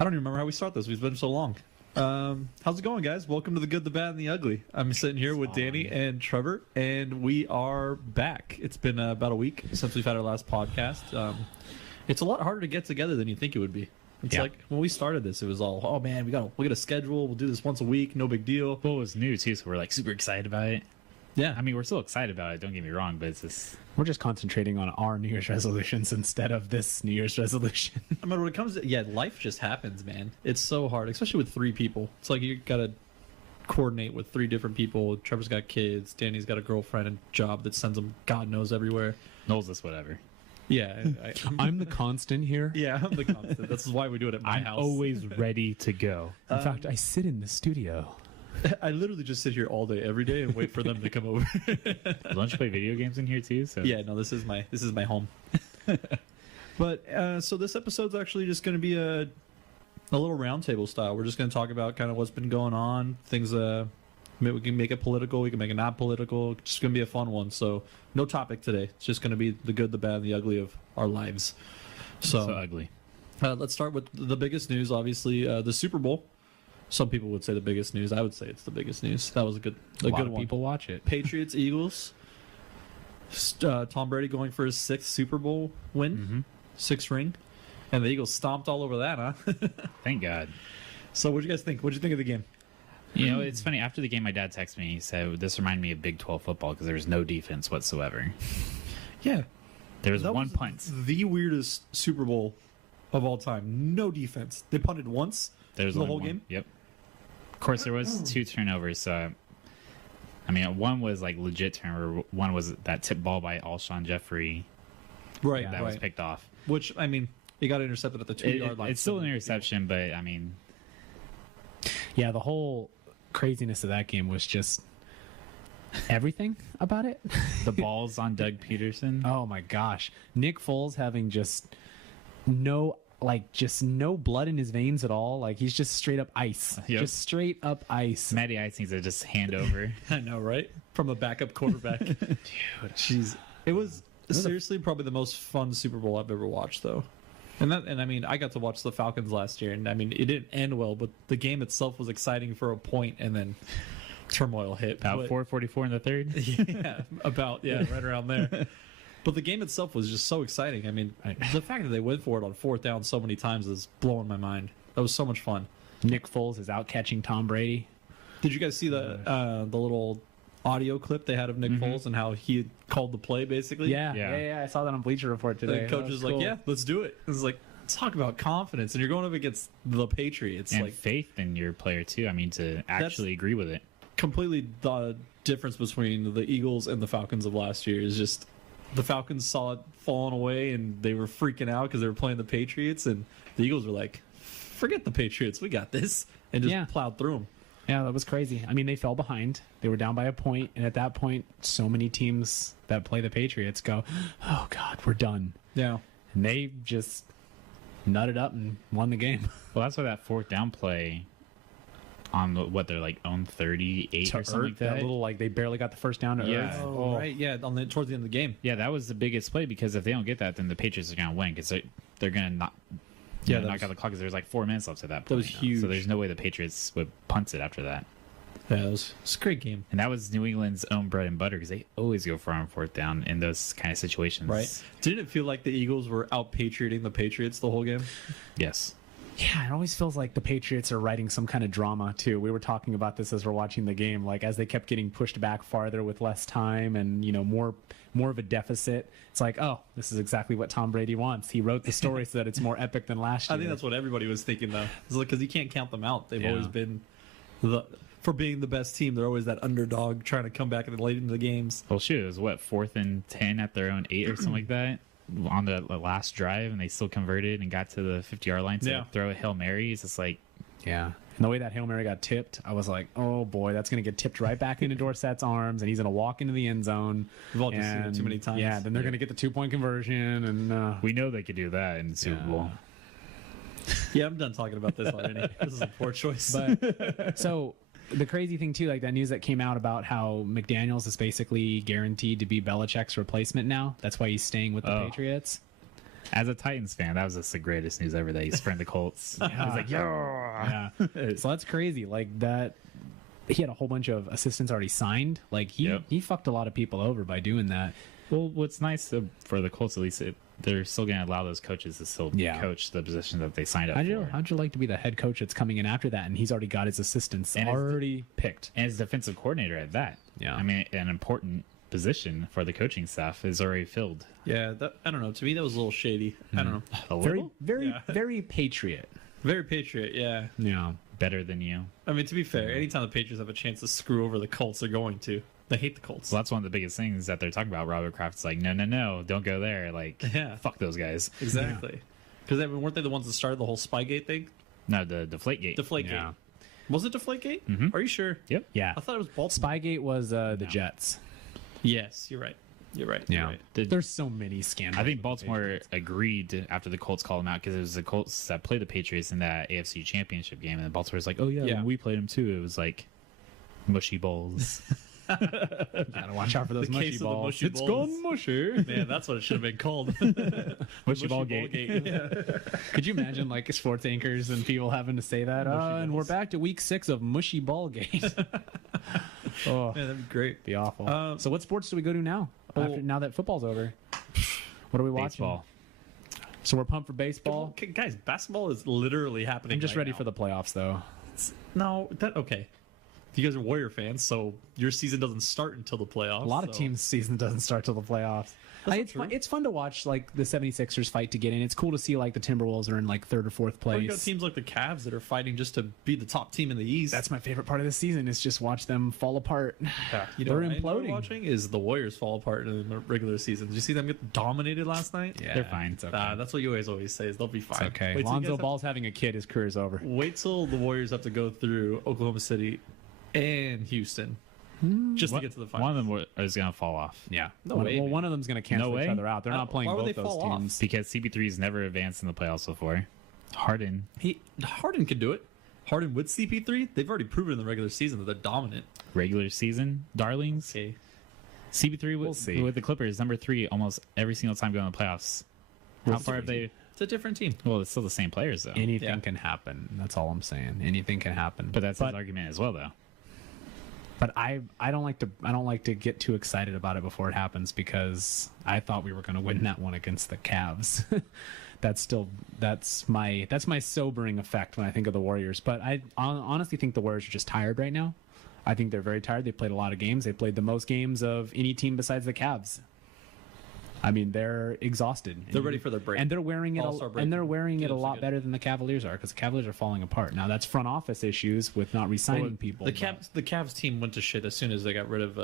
I don't even remember how we start this. We've been so long. How's it going, guys? Welcome to the Good, the Bad, and the Ugly. I'm sitting here with Danny and Trevor, and we are back. It's been about a week since we've had our last podcast. It's a lot harder to get together than you think it would be. It's like when we started this, it was all, oh man, we got a schedule. We'll do this once a week. No big deal. Well, it was new too, so we're like super excited about it. Yeah, I mean, we're still excited about it. Don't get me wrong, but it's just we're just concentrating on our New Year's resolutions instead of this New Year's resolution. I mean, when it comes to life just happens, man. It's so hard, especially with three people. It's like you got to coordinate with three different people. Trevor's got kids. Danny's got a girlfriend and job that sends him God knows everywhere. knows this whatever. Yeah, I'm the constant here. Yeah, I'm the constant. That's why we do it at my I'm house. always ready to go. In fact, I sit in the studio. I literally just sit here all day, every day, and wait for them to come over. Don't you play video games in here too? So Yeah, no, this is my home. But so this episode's actually just going to be a little roundtable style. We're just going to talk about kind of what's been going on, things. We can make it political, we can make it not political. It's just going to be a fun one. So no topic today. It's just going to be the good, the bad, and the ugly of our lives. so ugly. Let's start with the biggest news. Obviously, the Super Bowl. Some people would say the biggest news. I would say it's the biggest news. That was a good lot one. of people watch it. Patriots, Eagles. Tom Brady going for his 6th Super Bowl win, 6th ring, and the Eagles stomped all over that, huh? Thank God. So, what do you guys think? What did you think of the game? You know, it's funny. After the game, my dad texted me. He said, "This reminded me of Big 12 football because there was no defense whatsoever. Yeah, There was that one was punt. the weirdest Super Bowl of all time. No defense. They punted once. There was the only whole one. game. Yep. Of course, there was 2 turnovers. So, I mean, one was like legit turnover. One was that tip ball by Alshon Jeffrey Right, that was picked off. Which, I mean, he got intercepted at the 2-yard line. It's still an interception, but I mean, Yeah, the whole craziness of that game was just everything about it. the balls on Doug Peterson. Oh my gosh. Nick Foles having just no blood in his veins at all. Like he's just straight up ice. Yep. Just straight up ice. Matty Ice needs to just hand over. I know, right? From a backup quarterback. Dude, jeez. It was seriously probably the most fun Super Bowl I've ever watched, though. And I mean, I got to watch the Falcons last year, and I mean, it didn't end well, but the game itself was exciting for a point, and then turmoil hit. About 4:44 in the third. Right around there. But the game itself was just so exciting. I mean, the fact that they went for it on 4th down so many times is blowing my mind. That was so much fun. Nick Foles is out catching Tom Brady. Did you guys see the little audio clip they had of Nick Foles and how he had called the play, basically? Yeah. I saw that on Bleacher Report today. The coach was like, yeah, let's do it. It was like, talk about confidence. And you're going up against the Patriots. And like faith in your player, too. I mean, to actually agree with it. Completely the difference between the Eagles and the Falcons of last year is just the Falcons saw it falling away and they were freaking out because they were playing the Patriots. And the Eagles were like, forget the Patriots. We got this. And just plowed through them. Yeah, that was crazy. I mean, they fell behind. They were down by a point, and at that point, so many teams that play the Patriots go, "Oh God, we're done." Yeah, and they just nutted up and won the game. Well, that's why that 4th down play on they're like own 38 or something like that. Little like they barely got the first down to earth. Oh, right. Yeah, towards the end of the game. Yeah, that was the biggest play because if they don't get that, then the Patriots are going to win because they're going to not. Knock out the clock because there's like 4 minutes left at that point. That was huge. So there's no way the Patriots would punt it after that. Yeah, it was a great game. And that was New England's own bread and butter because they always go for on 4th down in those kind of situations. Right. Didn't it feel like the Eagles were out-patrioting the Patriots the whole game? Yes. Yeah, it always feels like the Patriots are writing some kind of drama, too. We were talking about this as we're watching the game, like as they kept getting pushed back farther with less time and, more of a deficit. It's like, oh, this is exactly what Tom Brady wants. He wrote the story so that it's more epic than last year. I think that's what everybody was thinking, though. It's like, because you can't count them out. They've always been, for being the best team, they're always that underdog trying to come back late into the games. Well, shoot, it was 4th and 10 at their own 8 or something like that on the last drive, and they still converted and got to the 50-yard line to throw a Hail Mary. It's just like, yeah. And the way that Hail Mary got tipped, I was like, oh boy, that's going to get tipped right back into Dorsett's arms, and he's going to walk into the end zone. We've all just seen it too many times. Yeah, then they're going to get the 2-point conversion. And we know they could do that in the Super Bowl. Yeah, I'm done talking about this already. This is a poor choice. But, so the crazy thing, too, like that news that came out about how McDaniels is basically guaranteed to be Belichick's replacement now. That's why he's staying with the Patriots. As a Titans fan, that was just the greatest news ever that he's friend the Colts. He was like, Yeah. So that's crazy. Like that, he had a whole bunch of assistants already signed. Like he fucked a lot of people over by doing that. Well, what's nice for the Colts, at least, they're still going to allow those coaches to still coach the position that they signed up for. How'd you like to be the head coach that's coming in after that, and he's already got his assistants already picked? And his defensive coordinator at that. Yeah. I mean, an important position for the coaching staff is already filled. Yeah, I don't know. To me, that was a little shady. I don't know. A Very, little? very Patriot. Very Patriot, yeah. Yeah. Better than you. I mean, to be fair, anytime the Patriots have a chance to screw over the Colts, they're going to. They hate the Colts. Well, that's one of the biggest things that they're talking about. Robert Kraft's like, no, don't go there. Like, fuck those guys. Exactly. Because weren't they the ones that started the whole Spygate thing? No, the Deflategate. Deflategate. Yeah. Was it Deflategate? Mhm. Are you sure? Yep. Yeah. I thought it was Baltimore. Spygate was the Jets. Yes, you're right. You're right. Yeah. You're right. There's so many scandals. I think Baltimore agreed after the Colts called them out because it was the Colts that played the Patriots in that AFC Championship game, and then Baltimore's like, "Oh yeah, when we played them too." It was like mushy balls. Gotta watch out for those The mushy case of the balls. mushy It's balls. gone mushy. Man, that's what it should have been called. mushy ball gate. Could you imagine like sports anchors and people having to say that? And we're back to week 6 of mushy ball gate. Oh, Man, that'd be great. be awful. So what sports do we go to now? Now that football's over, what are we watching? Baseball. So we're pumped for baseball. Guys, basketball is literally happening. I'm just right ready now. for the playoffs, though. Okay. You guys are Warrior fans, so your season doesn't start until the playoffs. A lot of teams' season doesn't start till the playoffs. It's fun to watch like the 76ers fight to get in. It's cool to see like the Timberwolves are in like 3rd or 4th place. Or you got teams like the Cavs that are fighting just to be the top team in the East. That's my favorite part of the season is just watch them fall apart. You They're know what I enjoy imploding. watching is the Warriors fall apart in the regular season. Did you see them get dominated last night? Yeah, They're fine. It's okay. That's what you always say is they'll be fine. It's okay. Wait till you Lonzo guys have- Ball's having a kid. His career's over. Wait till the Warriors have to go through Oklahoma City and Houston just to get to the finals. One of them is going to fall off Yeah. No way, man. One of them's going to cancel No each way? other out. They're not playing Why would both they those fall off? teams. because CP3's never advanced in the playoffs before. Harden. Harden can do it. Harden with CP3, they've already proven in the regular season that they're dominant. Regular season darlings. Okay. CP3 We'll see. with the Clippers, number 3 almost every single time going to the playoffs. How far have they? It's a different team. Well, it's still the same players though. Anything can happen. That's all I'm saying. Anything can happen. But that's his argument as well, though. But I don't like to get too excited about it before it happens because I thought we were going to win that one against the Cavs. that's my sobering effect when I think of the Warriors. But I honestly think the Warriors are just tired right now. I think they're very tired. They played a lot of games. They played the most games of any team besides the Cavs. I mean, they're exhausted. They're ready for their break. And they're wearing it. All-Star break. And they're wearing it a Feels lot good. better than the Cavaliers are because the Cavaliers are falling apart now. That's front office issues with not re-signing Well, people. The but- Cavs team went to shit as soon as they got rid of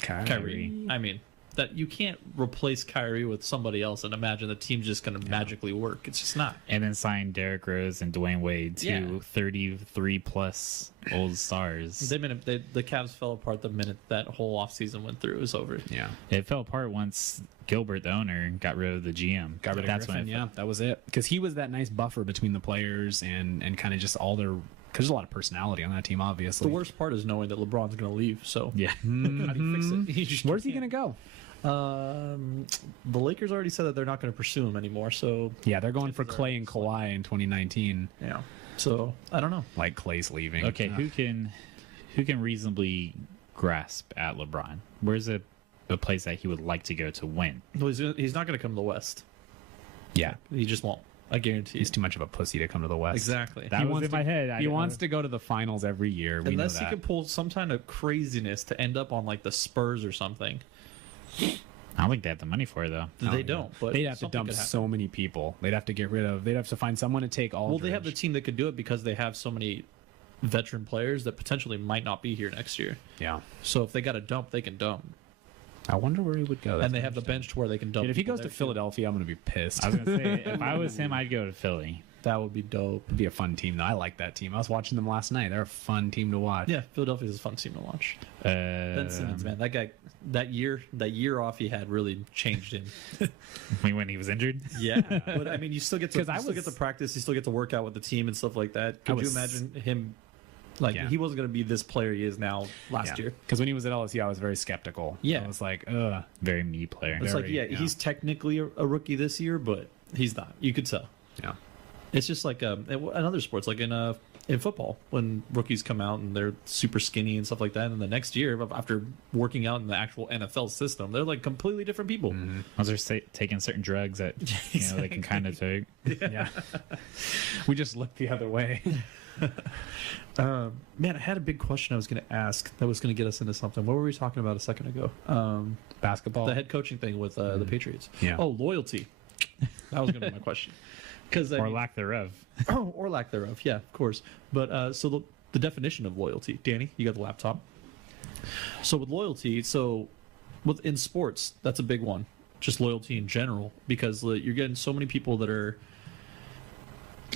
Kyrie. I mean, that you can't replace Kyrie with somebody else and imagine the team's just going to magically work. It's just not. And then signed Derrick Rose and Dwayne Wade, two 33-plus old stars. The Cavs fell apart the minute that whole offseason went through. It was over. Yeah. It fell apart once Gilbert, the owner, got rid of the GM. Got rid of That's Griffin, when it that was it. Because he was that nice buffer between the players and kind of just all their. Because there's a lot of personality on that team, obviously. The worst part is knowing that LeBron's going to leave. So Yeah. how do you fix it? You just Where's he can't. going to go? The Lakers already said that they're not going to pursue him anymore. So Yeah, they're going for Chances are Clay and it's like- Kawhi in 2019. yeah. So I don't know. Like Clay's leaving. Okay, who can reasonably grasp at LeBron? Where's a place that he would like to go to win? Well, he's not going to come to the West. Yeah. He just won't. I guarantee. He's too much of a pussy to come to the West. Exactly. That was in my head. He wants to go to the finals every year. We Unless know he that. can pull some kind of craziness to end up on like the Spurs or something. I don't think they have the money for it though. They don't. But They'd have to something dump could happen. so many people. They'd have to get rid of. They'd have to find someone to take all. Well, they have the team that could do it because they have so many veteran players that potentially might not be here next year. Yeah. So if they got to dump, they can dump, I wonder where he would go. and they have the bench to where they can dump. Dude, if he people goes to there, too. Philadelphia, I'm going to be pissed. I was gonna say if I was him, I'd go to Philly. that would be dope. It'd be a fun team, though. I like that team. I was watching them last night. They're a fun team to watch. Yeah, Philadelphia's a fun team to watch. Ben Simmons, man, that guy, that year off he had really changed him. when he was injured. Yeah, but I mean, you still get to 'Cause I still get to was- practice. You still get to work out with the team and stuff like that. Could you was- imagine him? Like Yeah. he wasn't going to be this player he is now last year. Because when he was at LSU, I was very skeptical. Yeah. I was like, ugh. Very me player. It's like, Very, yeah, yeah. he's technically a rookie this year, but He's not. You could tell. Yeah. It's just like in other sports, like in football, when rookies come out and they're super skinny and stuff like that, and the next year, after working out in the actual NFL system, they're like completely different people. Mm-hmm. Unless they're taking certain drugs that they can kind of take. Yeah. We just look the other way. Man, I had a big question I was going to ask that was going to get us into something. What were we talking about a second ago? Basketball. The head coaching thing with the Patriots. Yeah. Oh, loyalty. That was going to be my question. Or lack thereof. Oh, or lack thereof. Yeah, of course. But so the definition of loyalty. Danny, you got the laptop. So with loyalty, in sports, that's a big one. Just loyalty in general, because you're getting so many people that are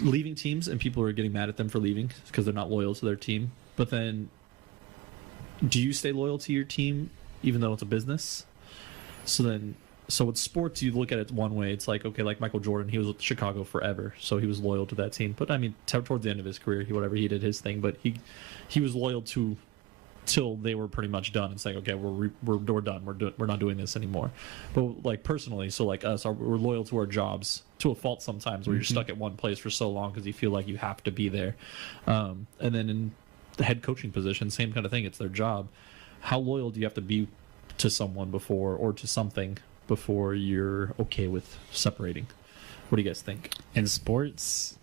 leaving teams and people are getting mad at them for leaving because they're not loyal to their team. But then do you stay loyal to your team even though it's a business? So with sports, you look at it one way. It's like, okay, like Michael Jordan, he was with Chicago forever, so he was loyal to that team. But I mean, towards the end of his career, he did his thing, but he was loyal to till they were pretty much done. It's like, okay, we're done. We're not doing this anymore. But like personally, so like us, we're loyal to our jobs to a fault sometimes, where you're stuck at one place for so long because you feel like you have to be there. And then in the head coaching position, same kind of thing. It's their job. How loyal do you have to be to someone or to something before you're okay with separating? What do you guys think? In sports,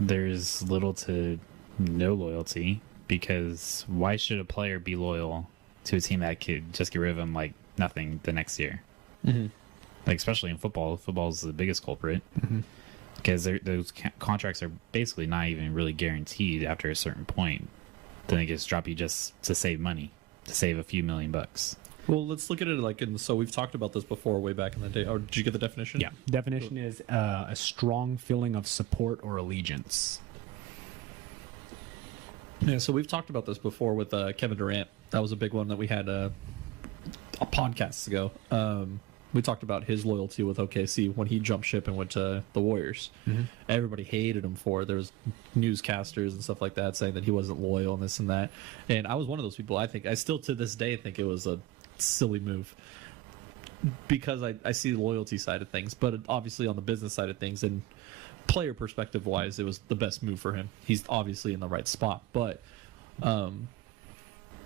there's little to no loyalty, because why should a player be loyal to a team that could just get rid of him like nothing the next year? Mm-hmm. Like, especially in football. Football's the biggest culprit, because those contracts are basically not even really guaranteed after a certain point. Then they just drop you just to save money, to save a few $1 million. Well, let's look at it like so we've talked about this before way back in the day. Or did you get the definition? Yeah. Definition is a strong feeling of support or allegiance. Yeah, so we've talked about this before with Kevin Durant. That was a big one that we had a podcast ago. We talked about his loyalty with OKC when he jumped ship and went to the Warriors. Mm-hmm. Everybody hated him for it. There was newscasters and stuff like that saying that he wasn't loyal and this and that. And I was one of those people. I still to this day think it was a silly move, because I see the loyalty side of things, but obviously on the business side of things and player perspective wise, it was the best move for him. He's obviously in the right spot, but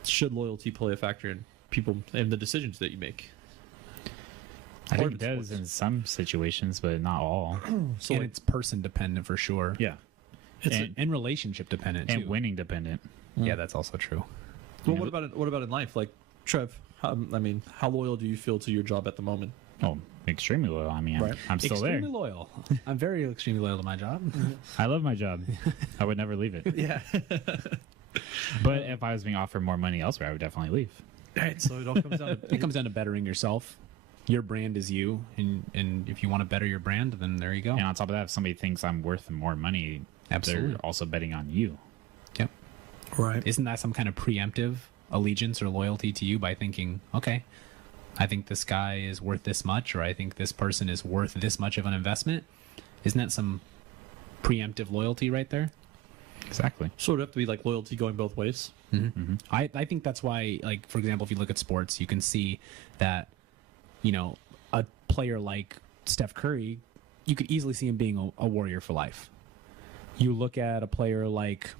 should loyalty play a factor in people and the decisions that you make? I think it does in some situations, but not all. So and it's person dependent for sure. Yeah, and relationship dependent and too. winning dependent. Yeah, that's also true. Well, what about in life? Like Trev, how loyal do you feel to your job at the moment? Oh, extremely loyal. I mean, I'm still there. Extremely loyal. I'm very extremely loyal to my job. I love my job. I would never leave it. Yeah. But if I was being offered more money elsewhere, I would definitely leave. Right. So it all comes down to it comes down to bettering yourself. Your brand is you, and if you want to better your brand, then there you go. And on top of that, if somebody thinks I'm worth more money, absolutely, they're also betting on you. Yep. Right. Isn't that some kind of preemptive allegiance or loyalty to you by thinking, okay, I think this guy is worth this much, or I think this person is worth this much of an investment? Isn't that some preemptive loyalty right there? Exactly. So it would have to be like loyalty going both ways. Mm-hmm. Mm-hmm. I think that's why, like, for example, if you look at sports, you can see that, you know, a player like Steph Curry, you could easily see him being a warrior for life. You look at a player like,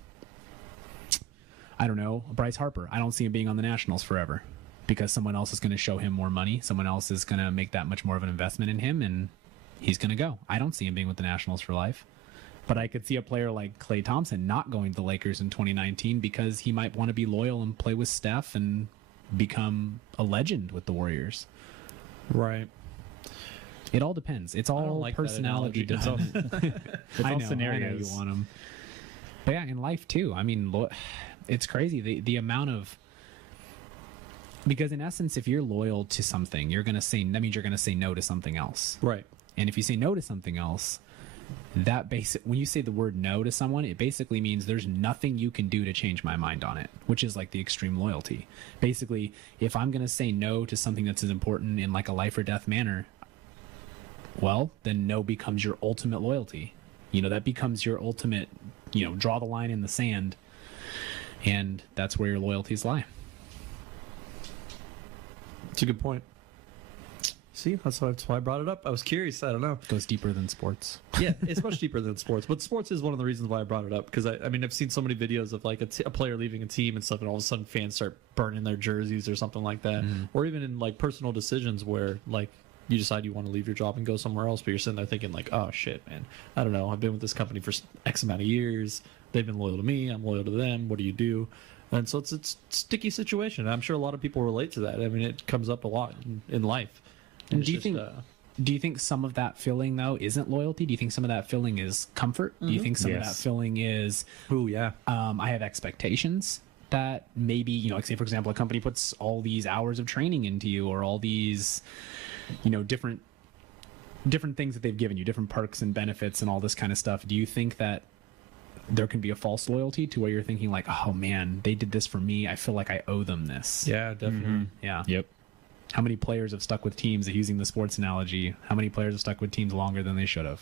I don't know, Bryce Harper. I don't see him being on the Nationals forever, because someone else is going to show him more money. Someone else is going to make that much more of an investment in him, and he's going to go. I don't see him being with the Nationals for life. But I could see a player like Klay Thompson not going to the Lakers in 2019 because he might want to be loyal and play with Steph and become a legend with the Warriors. Right. It all depends. It's all like personality dependent. It's all scenarios. I know you want them. But yeah, in life too. I mean, it's crazy the amount of, because in essence, if you're loyal to something, that means you're gonna say no to something else. Right. And if you say no to something else, when you say the word no to someone, it basically means there's nothing you can do to change my mind on it, which is like the extreme loyalty. Basically, if I'm going to say no to something that's as important in like a life or death manner, well, then no becomes your ultimate loyalty. You know, that becomes your ultimate, draw the line in the sand, and that's where your loyalties lie. It's a good point. See, that's why I brought it up. I was curious. I don't know. Goes deeper than sports. Yeah, it's much deeper than sports. But sports is one of the reasons why I brought it up. Because, I mean, I've seen so many videos of, like, a player leaving a team and stuff, and all of a sudden fans start burning their jerseys or something like that. Or even in, like, personal decisions where, like, you decide you want to leave your job and go somewhere else, but you're sitting there thinking, like, oh, shit, man. I don't know. I've been with this company for X amount of years. They've been loyal to me. I'm loyal to them. What do you do? And so it's a sticky situation. I'm sure a lot of people relate to that. I mean, it comes up a lot in life. And Do you think some of that feeling though isn't loyalty? Do you think some of that feeling is comfort? Do you think some of that feeling is, I have expectations that maybe, you know, like say for example, a company puts all these hours of training into you, or all these, you know, different things that they've given you, different perks and benefits and all this kind of stuff. Do you think that there can be a false loyalty to where you're thinking like, oh man, they did this for me, I feel like I owe them this? Yeah, definitely. Yeah. Yep. How many players have stuck with teams, using the sports analogy, how many players have stuck with teams longer than they should have?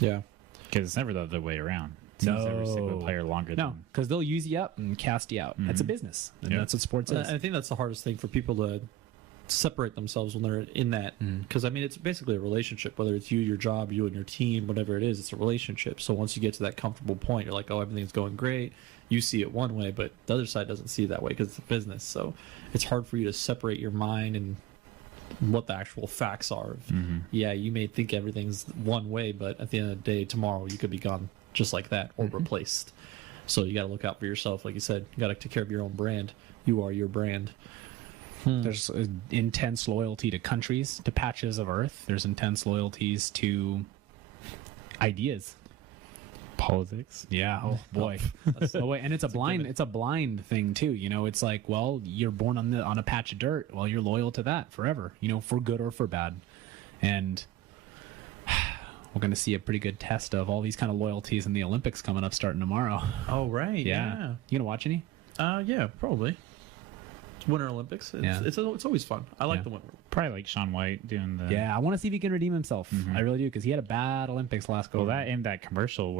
Yeah. Because it's never the other way around. Teams never stick with a player longer No, than... because they'll use you up and cast you out. That's a business. And that's what sports is. I think that's the hardest thing for people to separate themselves when they're in that. Because, I mean, it's basically a relationship, whether it's you, your job, you and your team, whatever it is, it's a relationship. So once you get to that comfortable point, you're like, oh, everything's going great. You see it one way, but the other side doesn't see it that way because it's a business. So it's hard for you to separate your mind and what the actual facts are. Yeah, you may think everything's one way, but at the end of the day, tomorrow you could be gone just like that or replaced. So you got to look out for yourself. Like you said, you got to take care of your own brand. You are your brand. There's intense loyalty to countries, to patches of earth. There's intense loyalties to ideas. Politics. Yeah. Oh boy. Oh wait, and it's a blind thing too. You know, it's like, well, you're born on a patch of dirt. Well, you're loyal to that forever. You know, for good or for bad. And we're going to see a pretty good test of all these kind of loyalties in the Olympics coming up starting tomorrow. Oh, right. Yeah. You gonna watch any? Yeah, probably. Winter Olympics. It's always fun. I like the winter. Probably like Shaun White doing the... Yeah, I want to see if he can redeem himself. I really do, because he had a bad Olympics last go. Well, that and that commercial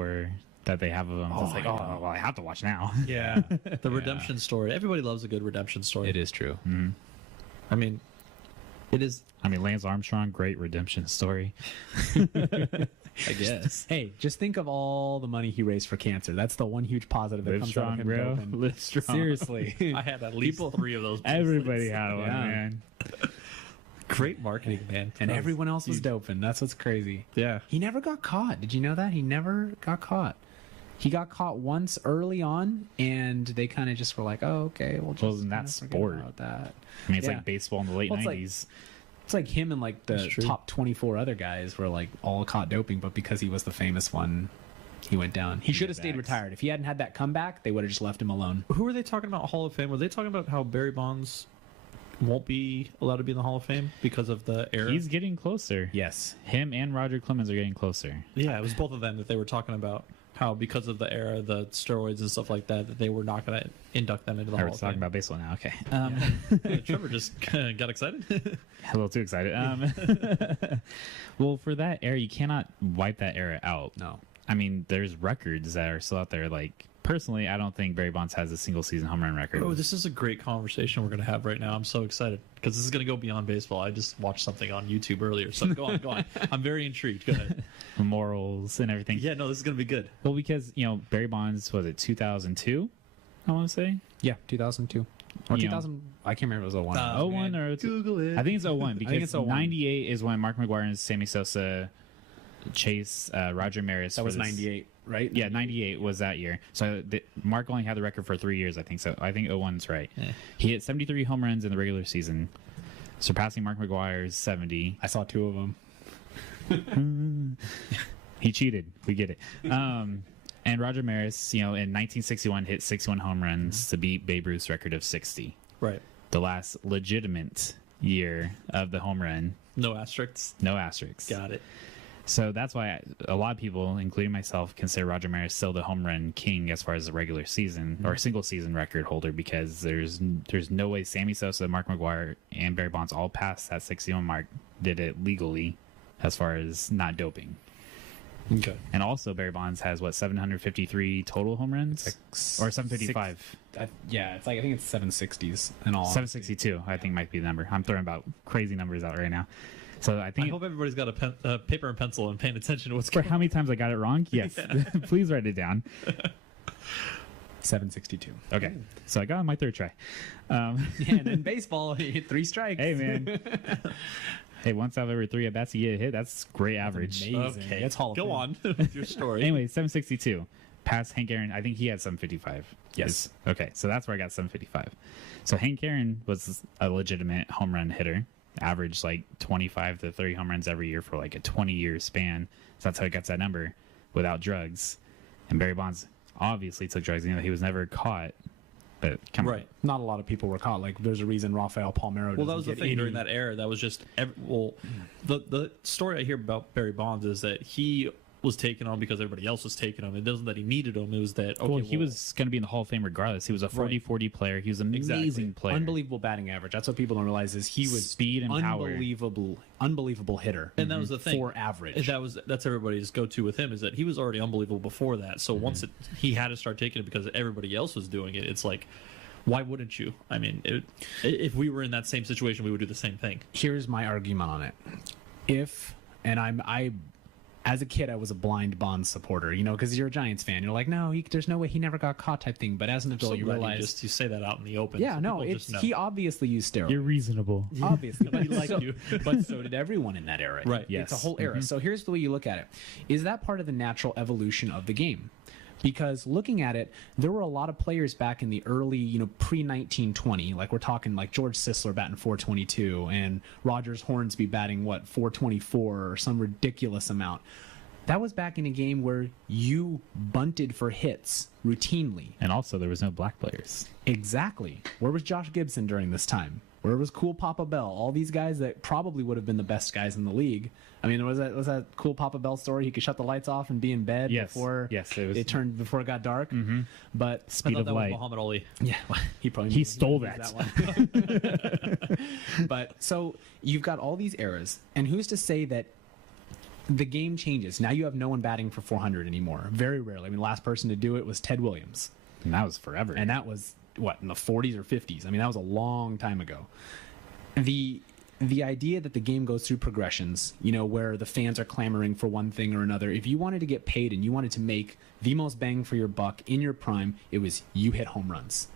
that they have of him. It's like, oh, well, I have to watch now. Yeah. The redemption story. Everybody loves a good redemption story. It is true. I mean, it is... I mean, Lance Armstrong, great redemption story. I guess. Hey, just think of all the money he raised for cancer. That's the one huge positive that Live comes strong, out of him. bro. Doping. Live strong. Seriously. I had at least 3 of those. Everybody bracelets. had one, man. Great marketing, man. And everyone else was doping. That's what's crazy. Yeah. He never got caught. Did you know that? He never got caught. He got caught once early on, and they kind of just were like, "Oh, okay, we'll just." Well, isn't that sport? About that. I mean, it's like baseball in the late 90s. It's like him and like the top 24 other guys were like all caught doping, but because he was the famous one, he went down. He should have stayed retired. If he hadn't had that comeback, they would have just left him alone. Who are they talking about Hall of Fame? Were they talking about how Barry Bonds won't be allowed to be in the Hall of Fame because of the era? He's getting closer. Yes. Him and Roger Clemens are getting closer. Yeah, it was both of them that they were talking about. How because of the era, the steroids and stuff like that, that they were not going to induct them into the Hall of Fame. We're talking about baseball now. Okay. Trevor just got excited. A little too excited. Well, for that era, you cannot wipe that era out. No. I mean, there's records that are still out there. Like, personally, I don't think Barry Bonds has a single season home run record. Oh, this is a great conversation we're going to have right now. I'm so excited because this is going to go beyond baseball. I just watched something on YouTube earlier. So go on. I'm very intrigued. Go ahead. Morals and everything. Yeah, no, this is going to be good. Well, because, Barry Bonds, was it 2002? I want to say. Yeah, 2002. Or 2000. I can't remember if it was 01. 01 or Google it. I think it's 01 because it's 01. 98 is when Mark McGwire and Sammy Sosa chase Roger Maris. That was 98, right? Yeah, 98 was that year. So Mark only had the record for 3 years, I think. So I think 01's right. Yeah. He hit 73 home runs in the regular season, surpassing Mark McGwire's 70. I saw 2 of them. He cheated. We get it. And Roger Maris, in 1961 hit 61 home runs to beat Babe Ruth's record of 60. Right. The last legitimate year of the home run. No asterisks. No asterisks. Got it. So that's why a lot of people, including myself, consider Roger Maris still the home run king as far as the regular season or single season record holder, because there's no way Sammy Sosa, Mark McGwire, and Barry Bonds all passed that 61 mark, did it legally as far as not doping. Okay. And also Barry Bonds has 753 total home runs or 755. Yeah, it's like I think it's 760s and all. 762, I think might be the number. I'm throwing about crazy numbers out right now. So I I think hope everybody's got a paper and pencil and paying attention to what's for going how many times I got it wrong? Yes. Please write it down. 762. Okay. So I got on my third try. And in baseball, you hit 3 strikes. Hey, man. Hey, once out of every 3 at bats you get a hit, that's great average. Amazing. Okay, That's Hall of go Fame. on with your story. Anyway, 762. Past Hank Aaron, I think he had 755. Yes. Okay, so that's where I got 755. So Hank Aaron was a legitimate home run hitter, averaged like 25 to 30 home runs every year for like a 20-year span. So that's how he got that number without drugs. And Barry Bonds obviously took drugs. You know, he was never caught. But come on. Right. Not a lot of people were caught. Like, there's a reason Rafael Palmeiro. Well, that was the doesn't thing get during any- that era. That was just the story I hear about Barry Bonds is that he was taking on because everybody else was taking him. It wasn't that he needed him. It was that okay, Well, he was going to be in the Hall of Fame regardless. He was a 40-40 player. He was an amazing Exactly. player. Unbelievable batting average. That's what people don't realize is he was Speed and power. unbelievable hitter. and that was the thing for average. That's everybody's go-to with him is that he was already unbelievable before that. So once he had to start taking it because everybody else was doing it, it's like, why wouldn't you? I mean, if we were in that same situation, we would do the same thing. Here's my argument on it. I as a kid, I was a blind Bonds supporter, you know, because you're a Giants fan. You're like, no, there's no way he never got caught type thing. But as an adult, So you glad realize, you say that out in the open. yeah, so no, people just know. he obviously used steroids. You're reasonable. Obviously, but, He liked so, you. but so did everyone in that era. Right. Yes. It's a whole era. So here's the way you look at it. Is that part of the natural evolution of the game? Because looking at it, there were a lot of players back in the early, pre-1920, like we're talking like George Sisler batting 422 and Rogers Hornsby batting, 424 or some ridiculous amount. That was back in a game where you bunted for hits routinely. And also, there was no black players. Exactly. Where was Josh Gibson during this time? Where was Cool Papa Bell? All these guys that probably would have been the best guys in the league. I mean, was that Cool Papa Bell story? He could shut the lights off and be in bed before before it got dark. Mm-hmm. But I Speed thought of that light. was Muhammad Ali. yeah, he probably He stole used that. one. But so you've got all these eras, and who's to say that the game changes? Now you have no one batting for 400 anymore. Very rarely. I mean, the last person to do it was Ted Williams. And that was forever. And that was in the 40s or 50s. I mean, that was a long time ago. The idea that the game goes through progressions, where the fans are clamoring for one thing or another. If you wanted to get paid and you wanted to make the most bang for your buck in your prime, it was you hit home runs.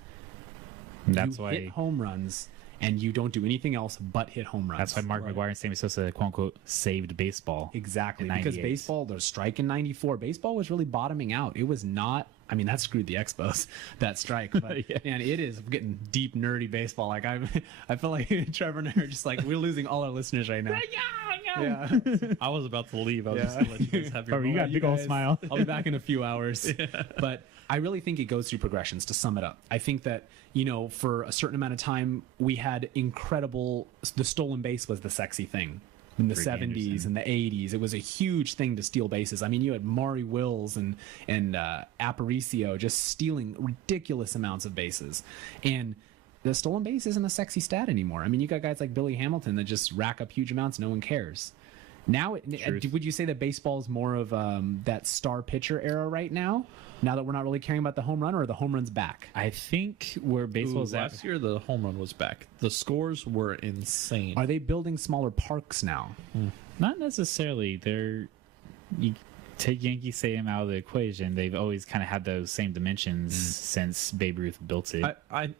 That's you why hit home runs, and you don't do anything else but hit home runs. That's why Mark McGwire and Sammy Sosa, quote unquote, saved baseball. Exactly, in because 98. baseball, the strike in '94, baseball was really bottoming out. It was not. I mean, that screwed the Expos, that strike. But Yeah. man, it is getting deep nerdy baseball. Like I feel like Trevor and I are just like we're losing all our listeners right now. Yeah. I was about to leave. I was Yeah. just gonna let you guys have your Oh, you got a moment. big old guys- smile. I'll be back in a few hours. But I really think it goes through progressions to sum it up. I think that, for a certain amount of time, we had the stolen base was the sexy thing. In the Rick 70s Anderson. and the 80s, it was a huge thing to steal bases. I mean, you had Maury Wills and Aparicio just stealing ridiculous amounts of bases. And the stolen base isn't a sexy stat anymore. I mean, you got guys like Billy Hamilton that just rack up huge amounts. No one cares. Now, Truth. would you say that baseball is more of that star pitcher era right now? Now that we're not really caring about the home run, or are the home runs back? I think where baseball's at. Last year, the home run was back. The scores were insane. Are they building smaller parks now? Not necessarily. You take Yankee Stadium out of the equation. They've always kind of had those same dimensions since Babe Ruth built it. I'm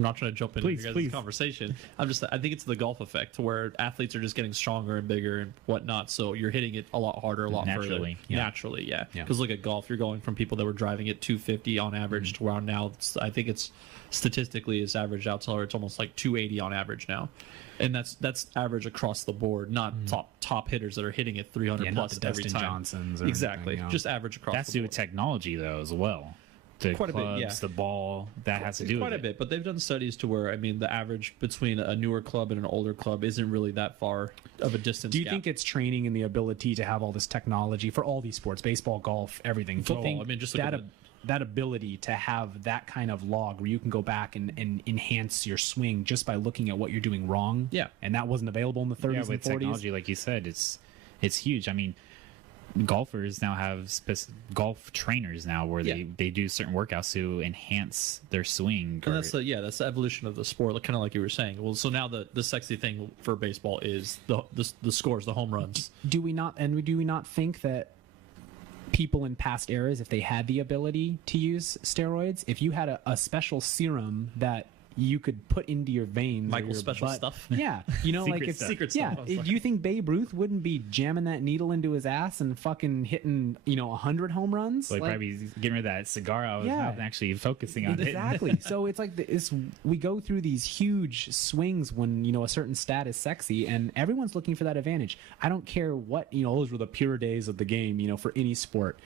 not trying to jump into Please, your guys' please. conversation. I think it's the golf effect where athletes are just getting stronger and bigger and whatnot. So you're hitting it a lot harder, a lot Naturally, further. yeah. Naturally, yeah. Yeah. Because look at golf. You're going from people that were driving at 250 on average to around now. I think it's statistically is averaged out to where it's almost like 280 on average now. And that's average across the board, not top hitters that are hitting it 300 Yeah, not plus the every Dustin time. Johnsons or Exactly, anything, just average across. That's the to do board. with technology, though, as well. The Quite a bit, clubs, yeah. the ball, that has to do Quite with a bit, but they've done studies to where the average between a newer club and an older club isn't really that far of a distance. Do you gap. think it's training and the ability to have all this technology for all these sports, baseball, golf, everything? Do you Football, think I mean, just look at that ability to have that kind of log where you can go back and enhance your swing just by looking at what you're doing wrong? Yeah. And that wasn't available in the 30s Yeah, and with 40s? technology, like you said, it's huge. I mean, golfers now have golf trainers now where they do certain workouts to enhance their swing. And that's the evolution of the sport, kind of like you were saying. Well, so now the sexy thing for baseball is the scores, the home runs. Do we not think that people in past eras, if they had the ability to use steroids, if you had a special serum that you could put into your veins, Michael's or your special butt, stuff. Yeah, you know, Secret like it's stuff. Secret yeah. stuff. Do you think Babe Ruth wouldn't be jamming that needle into his ass and fucking hitting 100 home runs? Like, probably getting rid of that cigar out of his Yeah. mouth and actually focusing on it. Exactly. So it's like we go through these huge swings when a certain stat is sexy, and everyone's looking for that advantage. I don't care what those were the pure days of the game. For any sport,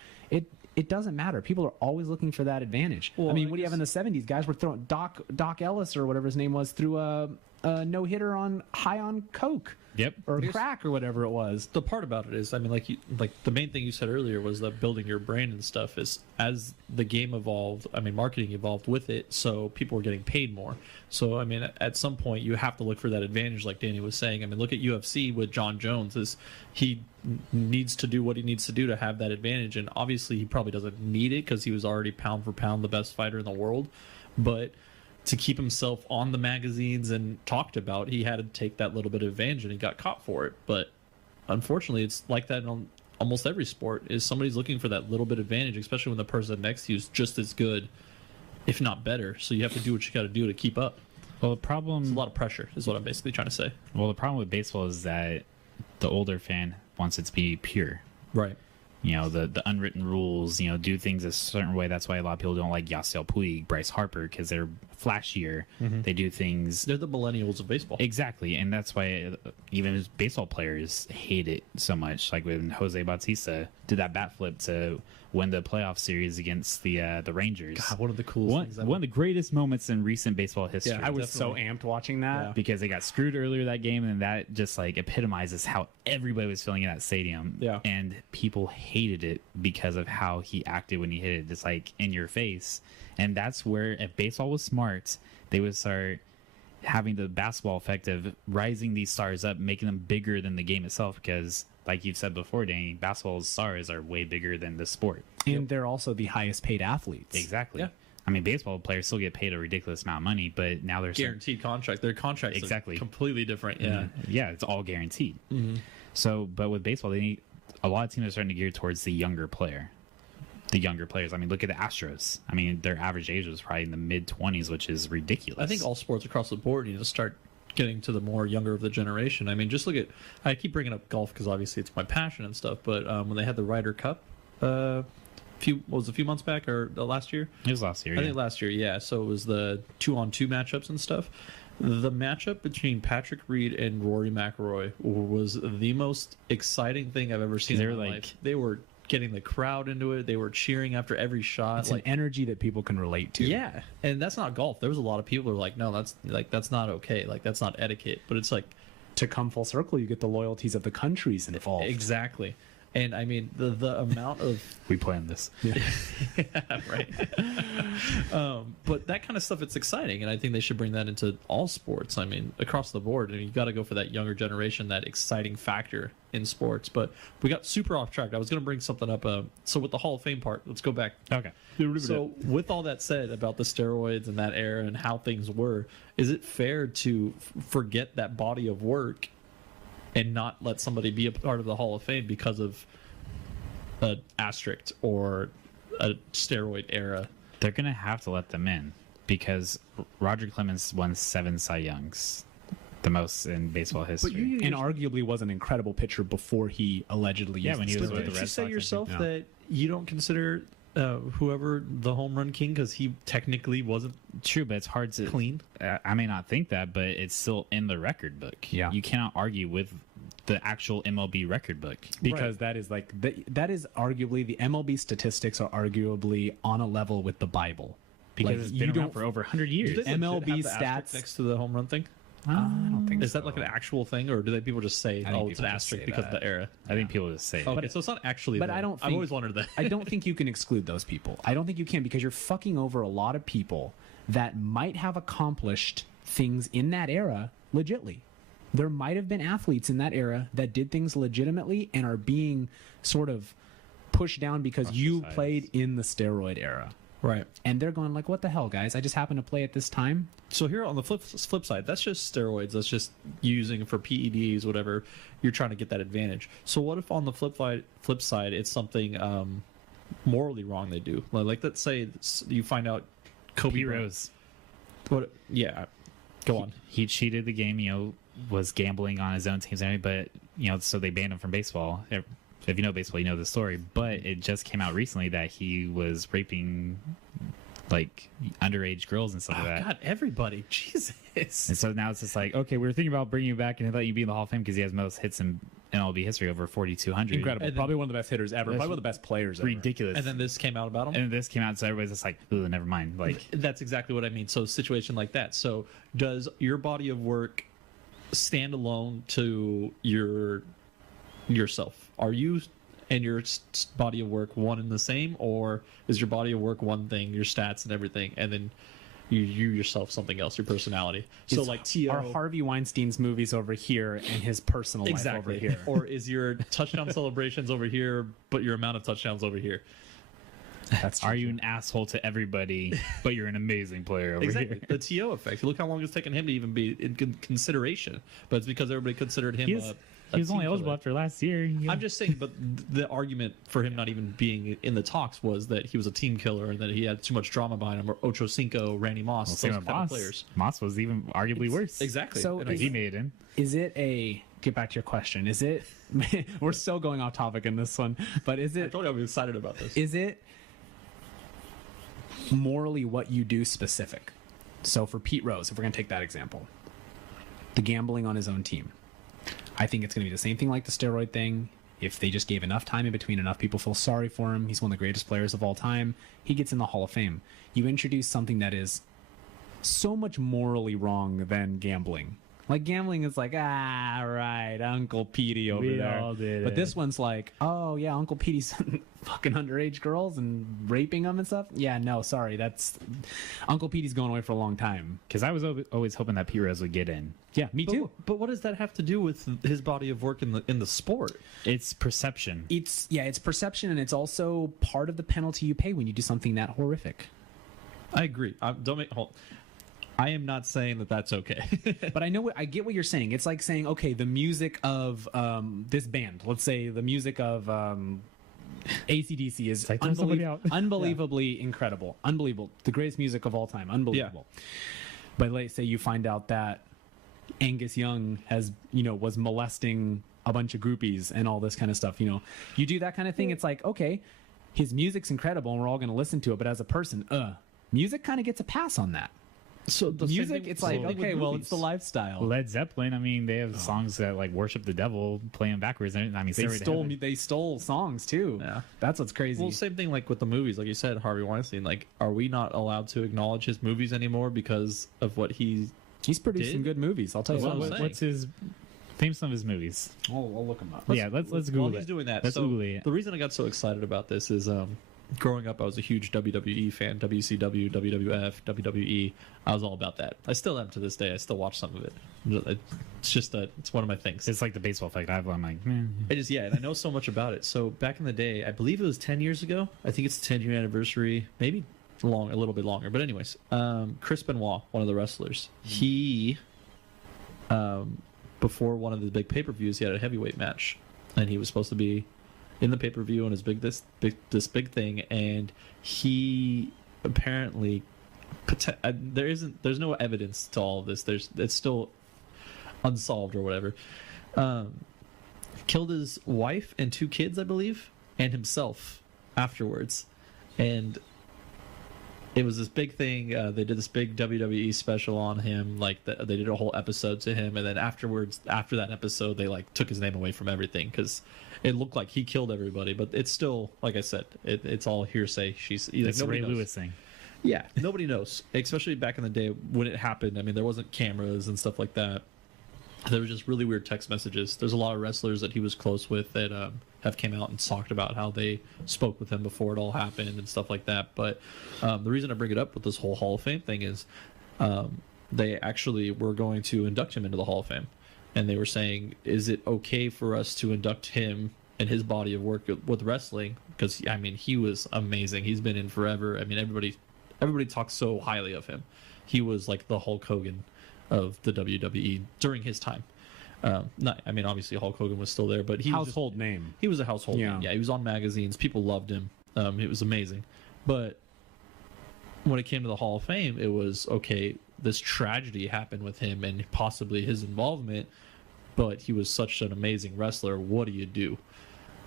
it doesn't matter. People are always looking for that advantage. Well, I mean, what do you have in the 70s? Guys were throwing Doc Ellis or whatever his name was through a no hitter high on coke. Yep. Or crack or whatever it was. The part about it is, I mean, like the main thing you said earlier was that building your brain and stuff is as the game evolved. I mean, marketing evolved with it, so people were getting paid more. So I mean, at some point, you have to look for that advantage, like Danny was saying. I mean, look at UFC with John Jones. He needs to do what he needs to do to have that advantage, and obviously, he probably doesn't need it because he was already pound for pound the best fighter in the world, but to keep himself on the magazines and talked about, he had to take that little bit of advantage, and he got caught for it. But unfortunately, it's like that in almost every sport. Is somebody's looking for that little bit of advantage, especially when the person next to you is just as good, if not better. So you have to do what you got to do to keep up. Well, the problem... It's a lot of pressure, is what I'm basically trying to say. Well, the problem with baseball is that the older fan wants it to be pure. Right. The unwritten rules, do things a certain way. That's why a lot of people don't like Yasiel Puig, Bryce Harper, because they're flashier. Mm-hmm. They do things... They're the millennials of baseball. Exactly, and that's why even baseball players hate it so much. Like when Jose Bautista did that bat flip to win the playoff series against the Rangers. God, one of the coolest things ever. One of the greatest moments in recent baseball history. Yeah, I was so amped watching that. Yeah. Because they got screwed earlier that game, and that just epitomizes how everybody was feeling in that stadium. Yeah. And people hated it because of how he acted when he hit it, just in your face. And that's where, if baseball was smart, they would start having the basketball effect of rising these stars up, making them bigger than the game itself. Because, like you've said before, Danny, basketball's stars are way bigger than the sport. And they're also the highest paid athletes. Exactly. Yeah. I mean, baseball players still get paid a ridiculous amount of money, but now they're Guaranteed contract. Their contracts Exactly. are completely different. Yeah. Mm-hmm. Yeah, it's all guaranteed. Mm-hmm. So, but with baseball, a lot of teams are starting to gear towards the younger player. The younger players. I mean, look at the Astros. I mean, their average age was probably in the mid-20s, which is ridiculous. I think all sports across the board need to start getting to the more younger of the generation. I mean, just look at... I keep bringing up golf because obviously it's my passion and stuff, but when they had the Ryder Cup... a few months back or last year? It was last year. I think last year, yeah. So it was the 2-on-2 matchups and stuff. The matchup between Patrick Reed and Rory McIlroy was the most exciting thing I've ever seen in my life. They were getting the crowd into it. They were cheering after every shot. It's an energy that people can relate to. Yeah, and that's not golf. There was a lot of people who were like, no, that's not okay. That's not etiquette. But it's like, to come full circle, you get the loyalties of the countries involved. Exactly. And I mean, the amount of... We planned this. Yeah, right. But that kind of stuff, it's exciting. And I think they should bring that into all sports. I mean, across the board. And you got to go for that younger generation, that exciting factor in sports. But we got super off track. I was going to bring something up. So with the Hall of Fame part, let's go back. Okay. So with all that said about the steroids and that era and how things were, is it fair to forget that body of work and not let somebody be a part of the Hall of Fame because of an asterisk or a steroid era? They're going to have to let them in because Roger Clemens won 7 Cy Youngs, the most in baseball history. And arguably was an incredible pitcher before he allegedly used when he the was steroids. with the Did you Red say Sox, yourself I think. that you don't consider whoever the home run king because he technically wasn't True, but it's hard to... clean? I may not think that, but it's still in the record book. Yeah. You cannot argue with the actual MLB record book. Because that is that is arguably, the MLB statistics are arguably on a level with the Bible. Because it's been around for over 100 years. Do they legit MLB have the asterisk stats- next to the home run thing? I don't think Is that like an actual thing, or do they people just say, think "Oh, it's an people just asterisk say because that. of the era"? I think people just say it. Okay, so it's not actually. But there. I don't I've think- always wondered that. I don't think you can exclude those people. I don't think you can, because you're fucking over a lot of people that might have accomplished things in that era legitly. there might have been athletes in that era that did things legitimately and are being sort of pushed down because you Ostracized. played in the steroid era. Right. And they're going like, what the hell, guys? I just happened to play at this time. So here on the flip side, that's just steroids. That's just using for PEDs, whatever. You're trying to get that advantage. So what if on the flip side, it's something morally wrong they do? Like let's say you find out Kobe Pete Bryant- Rose. What? Yeah. Go on. He cheated the game, was gambling on his own teams and everything, but, so they banned him from baseball. If you know baseball, you know the story. But it just came out recently that he was raping, like, underage girls and stuff like that. God, everybody. Jesus. And so now it's just like, okay, we were thinking about bringing you back and let you be in the Hall of Fame because he has most hits in MLB history, over 4,200. Incredible. And then- Probably one of the best hitters ever. That's Probably one of the best players ever. Ridiculous. And then this came out about him? And this came out, so everybody's just like, ooh, never mind. Like, That's exactly what I mean. So a situation like that. So does your body of work stand alone to yourself? Are you and your body of work one and the same, or is your body of work one thing, your stats and everything, and then you yourself something else, your personality? So It's like T.O. Are Harvey Weinstein's movies over here and his personal life exactly over here? or is your touchdown celebrations over here, but your amount of touchdowns over here? That's are you an asshole to everybody, but you're an amazing player over Exactly, here? the T.O. effect. Look how long it's taken him to even be in consideration, but it's because everybody considered him. He was team only eligible killer. after last year. I'm just saying, but the argument for him not even being in the talks was that he was a team killer and that he had too much drama behind him, or Ocho Cinco, Randy Moss, Well, those same kind with of Moss. players. Moss was even arguably worse. Exactly. So And Like, he made it in. Is it a get back to your question? Is it we're still going off topic in this one, but is I it told you I was excited about this. is it morally what you do specific? So for Pete Rose, if we're going to take that example, the gambling on his own team, I think it's going to be the same thing like the steroid thing. If they just gave enough time in between, enough people feel sorry for him, he's one of the greatest players of all time, he gets in the Hall of Fame. You introduce something that is so much morally wrong than gambling. Like gambling is like, right, Uncle Petey over We there. all did But it. this one's like, oh yeah, Uncle Petey's fucking underage girls and raping them and stuff. Yeah, no, sorry, that's Uncle Petey's going away for a long time. Because I was always hoping that Pete Rose would get in. Yeah, me too. But what does that have to do with his body of work in the sport? It's perception. It's perception, and it's also part of the penalty you pay when you do something that horrific. I agree. I am not saying that that's okay. But I get what you're saying. It's like saying, okay, the music of this band, let's say the music of AC/DC is like, turn somebody out. unbelievably incredible, unbelievable, the greatest music of all time, unbelievable. But let's say you find out that Angus Young was molesting a bunch of groupies and all this kind of stuff. You do that kind of thing. It's like, okay, his music's incredible and we're all going to listen to it, but as a person, music kind of gets a pass on that. So the Music, it's like, okay, well, it's the lifestyle. Led Zeppelin, I mean, they have songs that like worship the devil, playing backwards. I mean, They stole songs too. Yeah. That's what's crazy. Well, same thing like with the movies, like you said, Harvey Weinstein. Like, are we not allowed to acknowledge his movies anymore because of what he's produced some did? good movies. I'll tell you That's what what. I'm saying. What's his name? Some of his movies. I'll look them up. Yeah, let's Google while it. he's doing that? Let's so Google it. the reason I got so excited about this is growing up, I was a huge WWE fan, WCW, WWF, WWE. I was all about that. I still am to this day. I still watch some of it. It's just it's one of my things. It's like the baseball effect. I'm like, man. And I know so much about it. So back in the day, I believe it was 10 years ago. I think it's the 10-year anniversary, maybe a little bit longer. But anyways, Chris Benoit, one of the wrestlers, he, before one of the big pay-per-views, he had a heavyweight match, and he was supposed to be in the pay-per-view and this big thing, and he apparently there's no evidence to all of this. It's still unsolved or whatever. Killed his wife and 2 kids, I believe, and himself afterwards, and it was this big thing. They did this big WWE special on him. Like they did a whole episode to him, and then after that episode, they like took his name away from everything because it looked like he killed everybody. But it's still, like I said, it's all hearsay. It's a Ray Lewis thing. Yeah, nobody knows, especially back in the day when it happened. I mean, there wasn't cameras and stuff like that. There was just really weird text messages. There's a lot of wrestlers that he was close with that have came out and talked about how they spoke with him before it all happened and stuff like that. But the reason I bring it up with this whole Hall of Fame thing is they actually were going to induct him into the Hall of Fame. and they were saying, is it okay for us to induct him and his body of work with wrestling? Because I mean, he was amazing. He's been in forever. I mean, everybody talks so highly of him. He was like the Hulk Hogan of the WWE during his time. I mean, obviously Hulk Hogan was still there, but he Household name. He was a household Yeah. name. Yeah, he was on magazines. People loved him. It was amazing. But when it came to the Hall of Fame, it was, okay, this tragedy happened with him and possibly his involvement, but he was such an amazing wrestler. What do you do?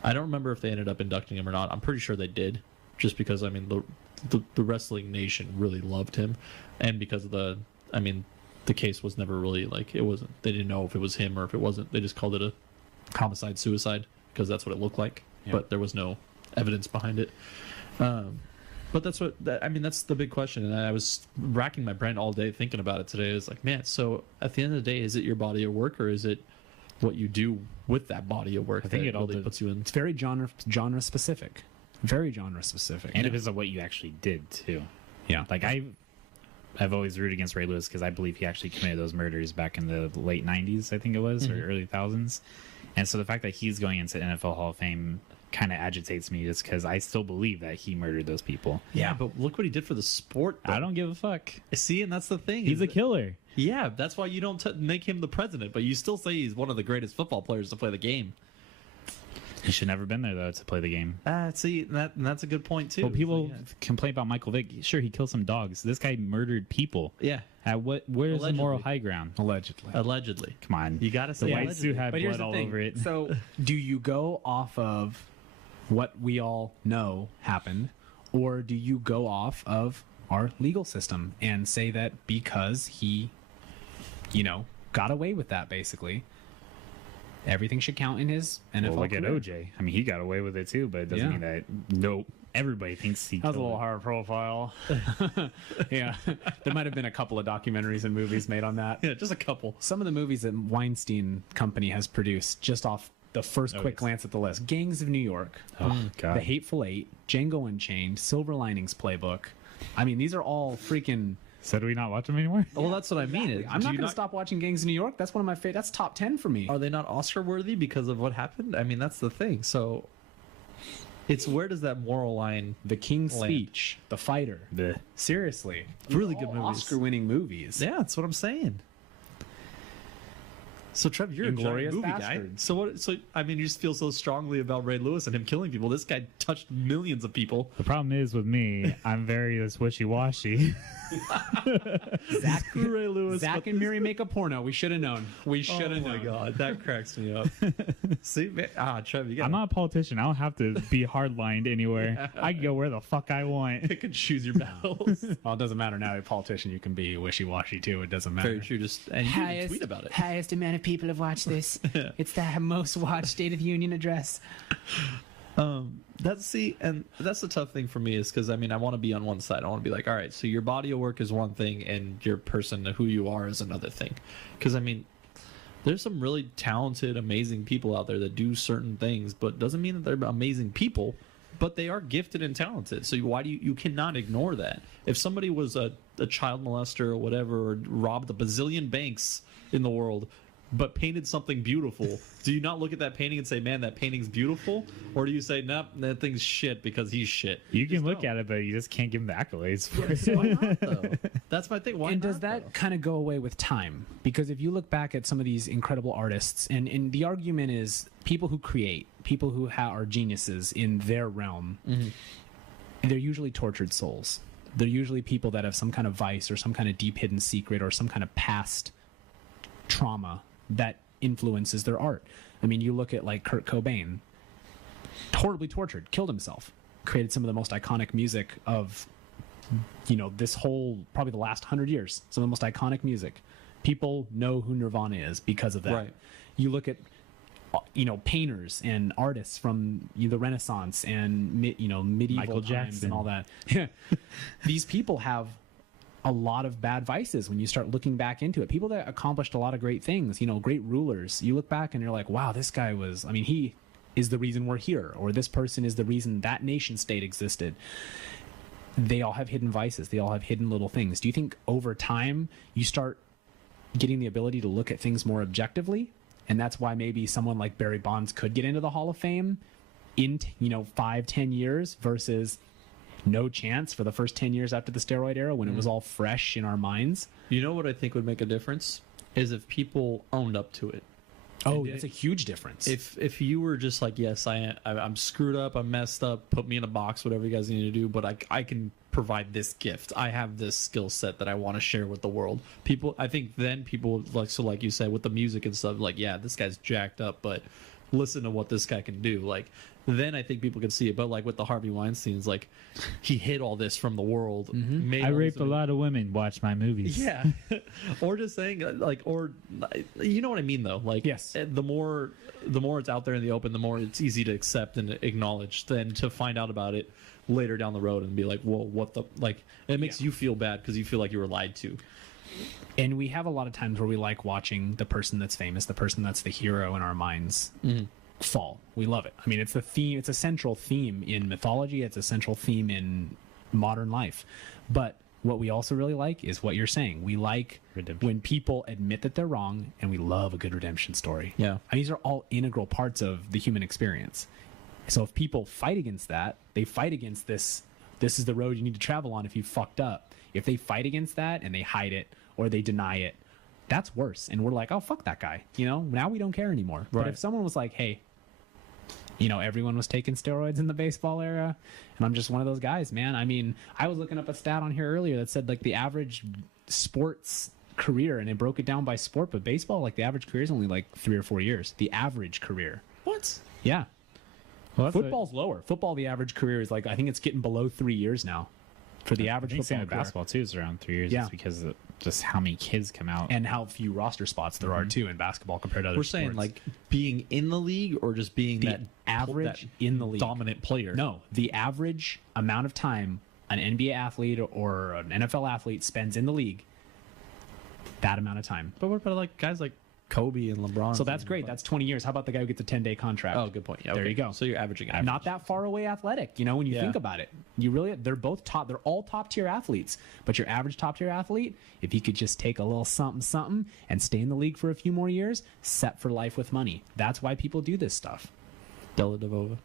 I don't remember if they ended up inducting him or not. I'm pretty sure they did, just because, I mean, the wrestling nation really loved him, and because of the case was never really, like, it wasn't, they didn't know if it was him or if it wasn't. They just called it a homicide suicide because that's what it looked like, but there was no evidence behind it. But that's the big question, and I was racking my brain all day thinking about it today. I was like, man, so at the end of the day, is it your body of work, or is it what you do with that body of work? I think that it all really puts you in. It's very genre specific. Very genre specific. And it depends on what you actually did too. Yeah. Like I've always rooted against Ray Lewis because I believe he actually committed those murders back in the late 90s, I think it was, or early thousands. And so the fact that he's going into NFL Hall of Fame kind of agitates me, just because I still believe that he murdered those people. Yeah, but look what he did for the sport, though. I don't give a fuck. See, and that's the thing. He's a killer. Yeah, that's why you don't make him the president, but you still say he's one of the greatest football players to play the game. He should never been there though to play the game. See, that's a good point too. Well, people So, complain about Michael Vick. Sure, he killed some dogs. This guy murdered people. yeah, Where's the Allegedly. moral high ground? allegedly. Come on. You got to The say white allegedly. suit had But here's blood the all thing. over it. So, do you go off of what we all know happened, or do you go off of our legal system and say that because he, got away with that, basically, everything should count in his NFL Well, look at career? OJ. I mean, he got away with it too, but it doesn't Yeah. mean that everybody thinks he That was a killed little it. higher profile. Yeah, there might have been a couple of documentaries and movies made on that. Yeah, just a couple. Some of the movies that Weinstein Company has produced, just off the first quick yes. glance at the list: Gangs of New York, Oh, God. The Hateful Eight, Django Unchained, Silver Linings Playbook. I mean, these are all freaking. So do we not watch them anymore? Well, that's what I mean. I'm not going to stop watching Gangs of New York. That's one of my favorite. That's top 10 for me. Are they not Oscar worthy because of what happened? I mean, that's the thing. So, it's where does that moral line? The King's Land. Speech, The Fighter. Bleh. Seriously, Really These are good all movies. Oscar-winning movies. Yeah, that's what I'm saying. So Trev, you're a giant Inglourious movie guy. Bastards. So what? So I mean, you just feel so strongly about Ray Lewis and him killing people. This guy touched millions of people. The problem is with me, I'm very wishy-washy. Zach, Ray Lewis. Zach but and Miri make a porno. We should have known. We should have oh my known. god, that cracks me up. See, man, Trev, you got. I'm not a politician. I don't have to be hardlined anywhere. I can go where the fuck I want. Pick and choose your battles. Well, it doesn't matter now. A politician, you can be wishy-washy too. It doesn't matter. Very true. Just and you can tweet about it. Highest amount of people have watched this. It's the most watched State of the Union address. That's the tough thing for me is because I mean I want to be on one side. I want to be like, all right, so your body of work is one thing and your person, who you are, is another thing. Because I mean, there's some really talented, amazing people out there that do certain things, but doesn't mean that they're amazing people. But they are gifted and talented. So why do you cannot ignore that? If somebody was a child molester or whatever, or robbed a bazillion banks in the world, but painted something beautiful, do you not look at that painting and say, man, that painting's beautiful? Or do you say, nope, that thing's shit because he's shit? You can look at it, but you just can't give him the accolades for it. Why not, though? That's my thing. Why And not, does that though? kind of go away with time? Because if you look back at some of these incredible artists, and the argument is people who create, people who are geniuses in their realm, they're usually tortured souls. They're usually people that have some kind of vice or some kind of deep hidden secret or some kind of past trauma that influences their art. I mean, you look at like Kurt Cobain, horribly tortured, killed himself, created some of the most iconic music of this whole, probably the last 100 years, some of the most iconic music. People know who Nirvana is because of that. Right. You look at, painters and artists from the Renaissance and, medieval Michael times Jackson. and all that. Yeah. These people have a lot of bad vices when you start looking back into it. People that accomplished a lot of great things, great rulers. You look back and you're like, wow, this guy was, he is the reason we're here, or this person is the reason that nation state existed. They all have hidden vices. They all have hidden little things. Do you think over time you start getting the ability to look at things more objectively, and that's why maybe someone like Barry Bonds could get into the Hall of Fame in 5-10 years versus no chance for the first 10 years after the steroid era when it was all fresh in our minds. You know what I think would make a difference is if people owned up to it. Oh, that's a huge difference. If you were just like, yes, I'm screwed up, I'm messed up, put me in a box, whatever you guys need to do, but I can provide this gift. I have this skill set that I want to share with the world. I think then people like you said with the music and stuff, like, yeah, this guy's jacked up, but listen to what this guy can do. Like, then I think people can see it. But like with the Harvey Weinstein's, like, he hid all this from the world. I raped a lot of women. Watch my movies. Yeah. Or just saying like, or you know what I mean though. Like, yes, the more it's out there in the open, the more it's easy to accept and acknowledge than to find out about it later down the road and be like, well, what the, like, it makes you feel bad because you feel like you were lied to. And we have a lot of times where we like watching the person that's famous, the person that's the hero in our minds, fall. We love it. I mean, it's the theme. It's a central theme in mythology. It's a central theme in modern life. But what we also really like is what you're saying. We like redemption. When people admit that they're wrong, and we love a good redemption story. Yeah. And these are all integral parts of the human experience. So if people fight against that, they fight against this is the road you need to travel on if you fucked up. If they fight against that and they hide it or they deny it, that's worse. And we're like, oh, fuck that guy. Now we don't care anymore. Right. But if someone was like, hey, everyone was taking steroids in the baseball era, and I'm just one of those guys, man. I mean, I was looking up a stat on here earlier that said, like, the average sports career, and it broke it down by sport, but baseball, like, the average career is only, like, 3 or 4 years. The average career. What? Yeah. Well, Football's lower. Football, the average career is, like, I think it's getting below 3 years now for the average football career. Basketball, too, is around 3 years. Yeah. It's because of just how many kids come out. And how few roster spots there are, too, in basketball compared to other We're sports. saying, like, being in the league or just being the that average in the league. dominant player? No, the average amount of time an NBA athlete or an NFL athlete spends in the league, that amount of time. But what about, like, guys like Kobe and LeBron? So that's great. That's 20 years. How about the guy who gets a 10-day contract? Oh, good point. Yeah, There okay. you go. So you're averaging average. Not that far away athletic, when you think about it. They're both top. They're all top-tier athletes. But your average top-tier athlete, if he could just take a little something and stay in the league for a few more years, set for life with money. That's why people do this stuff. Della Devova.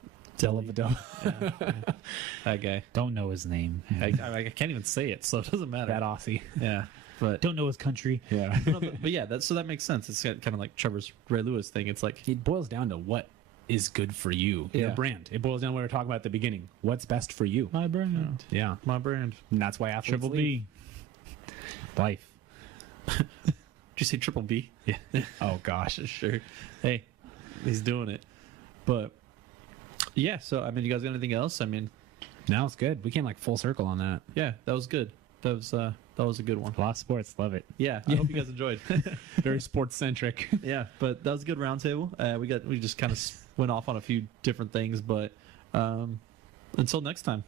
That guy. Don't know his name. I can't even say it, so it doesn't matter. That Aussie. Yeah. But Don't know his country. Yeah. but yeah, that makes sense. It's kind of like Trevor's Ray Lewis thing. It's like, It boils down to what is good for you. Yeah. Your brand. It boils down to what we were talking about at the beginning. What's best for you. My brand. Yeah. my brand. And that's why athletes Triple leave. B. Life. Did you say Triple B? Yeah. Oh, gosh. Sure. Hey, he's doing it. But yeah, so I mean, you guys got anything else? I mean, Now it's good. We came like full circle on that. yeah, that was good. That was a good one. A lot of sports. Love it. Yeah, I hope you guys enjoyed. Very sports centric. Yeah, but that was a good roundtable. We just kind of went off on a few different things, but until next time.